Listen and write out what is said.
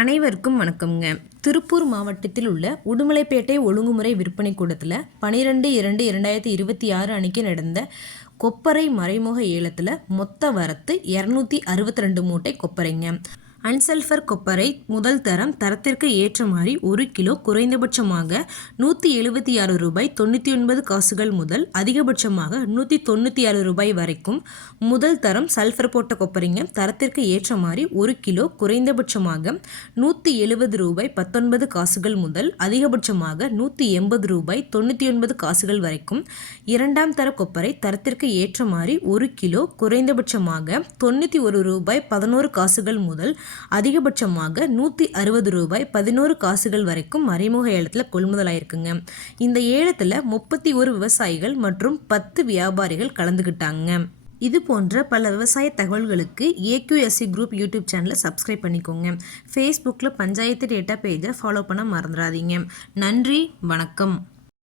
அனைவருக்கும் வணக்கம்ங்க. திருப்பூர் மாவட்டத்தில் உள்ள உடுமலைப்பேட்டை ஒழுங்குமுறை விற்பனை கூடத்தில் 12/2/2026 அன்னைக்கு நடந்த கொப்பரை மறைமுக ஏலத்தில் மொத்த வரத்து 262 மூட்டை கொப்பரைங்க. அன்சல்ஃபர் கொப்பரை முதல் தரம் தரத்திற்கு ஏற்ற மாதிரி 1 கிலோ குறைந்தபட்சமாக $176.99 முதல் அதிகபட்சமாக $196 வரைக்கும். முதல் தரம் சல்ஃபர் போட்ட கொப்பரைங்க. தரத்திற்கு ஏற்ற மாதிரி 1 கிலோ குறைந்தபட்சமாக $170.19 முதல் அதிகபட்சமாக $180.99 வரைக்கும். இரண்டாம் தர கொப்பரை தரத்திற்கு ஏற்ற மாதிரி 1 கிலோ குறைந்தபட்சமாக $91.11 முதல் அதிகபட்சமாக $160.11 வரைக்கும் மறைமுக ஏலத்தில் கொள்முதலாயிருக்குங்க. இந்த ஏலத்தில் 31 விவசாயிகள் மற்றும் 10 வியாபாரிகள் கலந்துக்கிட்டாங்க. இது போன்ற பல விவசாய தகவல்களுக்கு AQSC குரூப் யூடியூப் சேனலை சப்ஸ்கிரைப் பண்ணிக்கோங்க. ஃபேஸ்புக்கில் பஞ்சாயத்து டேட்டா பேஜை ஃபாலோ பண்ண மறந்துடாதீங்க. நன்றி, வணக்கம்.